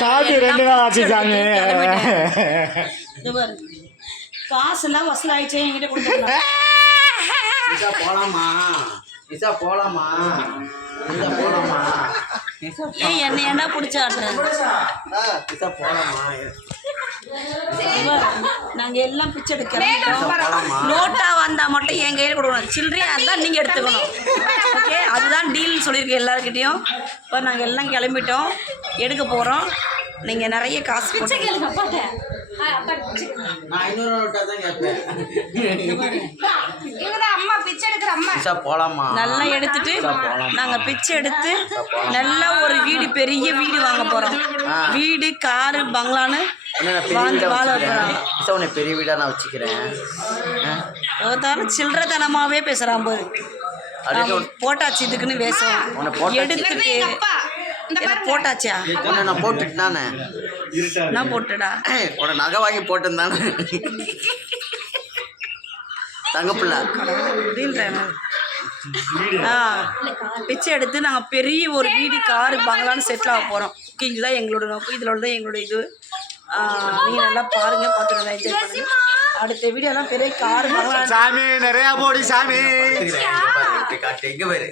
சாமி ரெண்டு நாள் ஆச்சு சாமி. பாரு. காசெல்லாம் வசூல் ஆயிடுச்சே என்கிட்ட கொடுத்துருக்கலாம் நிஷா போலாமா? நிஷா போலாமா? நிஷா போலாமா? ஏன் என்ன ஏன்டா பிடிச்ச ஆடுறேன் நிஷா போலாமா? நாங்க எல்லாம் பிச்சை எடுக்கிறோம் நோட்டா வந்தா மட்டும் என் கையில் கொடுக்கணும். சில்லறையா இருந்தா நீங்க எடுத்துக்கணும். ஓகே அதுதான் டீல் சொல்லியிருக்கேன் எல்லாருக்கிட்டையும் இப்போ நாங்கள் எல்லாம் கிளம்பிட்டோம். எடுக்க போகிறோம் நீங்கள் நிறைய காசு போலாமா? நல்லா எடுத்துட்டு நாங்கள் பிச்சை எடுத்து நல்லா ஒரு வீடு பெரிய வீடு வாங்க போகிறோம் வீடு காரு பங்களான்னு வாழ்ந்து வீடா வாழ நிஷா உன்னை பெரிய வீடா நான் வச்சுக்கிறேன். சில்லறத்தனமாவே பேசுகிறான் போது போட்டாச்சு இதுக்குன்னு போட்டாச்சு. எடுத்துட்டு போட்டாச்சா? நான் போட்டுட்டானே நான் போட்டுடா. உன்னை நகை வாங்கி போட்டிருந்தானே தங்கப்பிள்ளை. பிச்சை எடுத்து நாங்கள் பெரிய ஒரு வீடு காரு பங்களான்னு செட்டில் ஆக போகிறோம் இதுதான் எங்களோட நோக்கம். இதில் தான் எங்களோட இது. நீங்கள் நல்லா பாருங்கள் பார்த்து நல்லா என்ஜாய் பண்ணுங்க. அடுத்த வீடியோலாம் பெரிய கார் பங்களா சாமி நிறைய போடி சாமி. எங்க பாரு?